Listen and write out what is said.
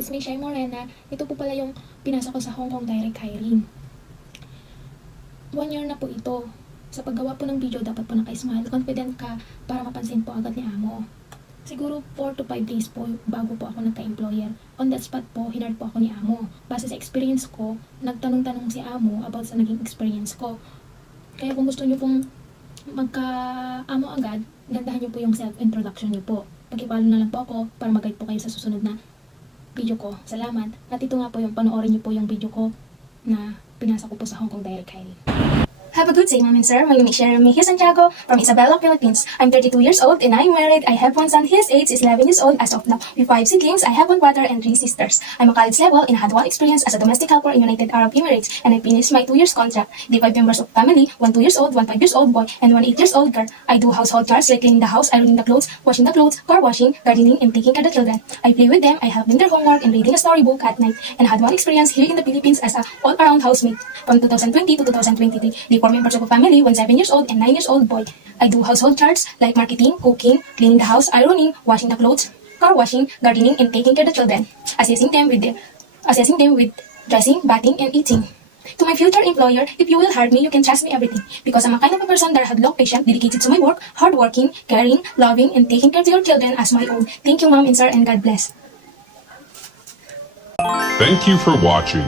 it's me, Shy Morena. Ito po pala yung pinasa ko sa Hongkong direct hiring. 1 year na po ito. Sa paggawa po ng video, dapat po nkasmile. Confident ka para mapansin po agad ni amo. Siguro 4 to 5 days po bago po ako nagka-employer. On that spot po, hinard po ako ni amo. Base sa experience ko, nagtanong-tanong si amo about sa naging experience ko. Kaya kung gusto nyo pong magka-amo agad, gandahan nyo po yung self-introduction nyo po. Pag-follow na lang po ako para mag-guide po kayo sa susunod na video ko. Salamat. At ito nga po yung panoorin nyo po yung video ko na pinasa ko po sa Hongkong direct hiring. Have a good day, Ma'am and Sir. My name is Jeremy Santiago from Isabela, Philippines. I'm 32 years old and I'm married. I have one son. His age is 11 years old as of now. With 5 siblings, I have 1 brother and 3 sisters. I'm a college level and had 1 experience as a domestic helper in United Arab Emirates, and I finished my 2 years contract. The 5 members of family, 1 2 years old, 1 5 years old boy, and 1 8 years old girl. I do household chores like cleaning the house, ironing the clothes, washing the clothes, car washing, gardening, and taking care of the children. I play with them. I help them their homework and reading a storybook at night, and had 1 experience here in the Philippines as a all-around housemate. From 2020 to 2023, the 4 members of a family, 1 7 years old and 9 years old boy. I do household chores like marketing, cooking, cleaning the house, ironing, washing the clothes, car washing, gardening, and taking care of the children, assessing them with dressing, bathing, and eating. To my future employer, if you will hire me, you can trust me everything, because I'm a kind of a person that had long patience, dedicated to my work, hardworking, caring, loving, and taking care of your children as my own. Thank you, Ma'am and Sir, and God bless. Thank you for watching.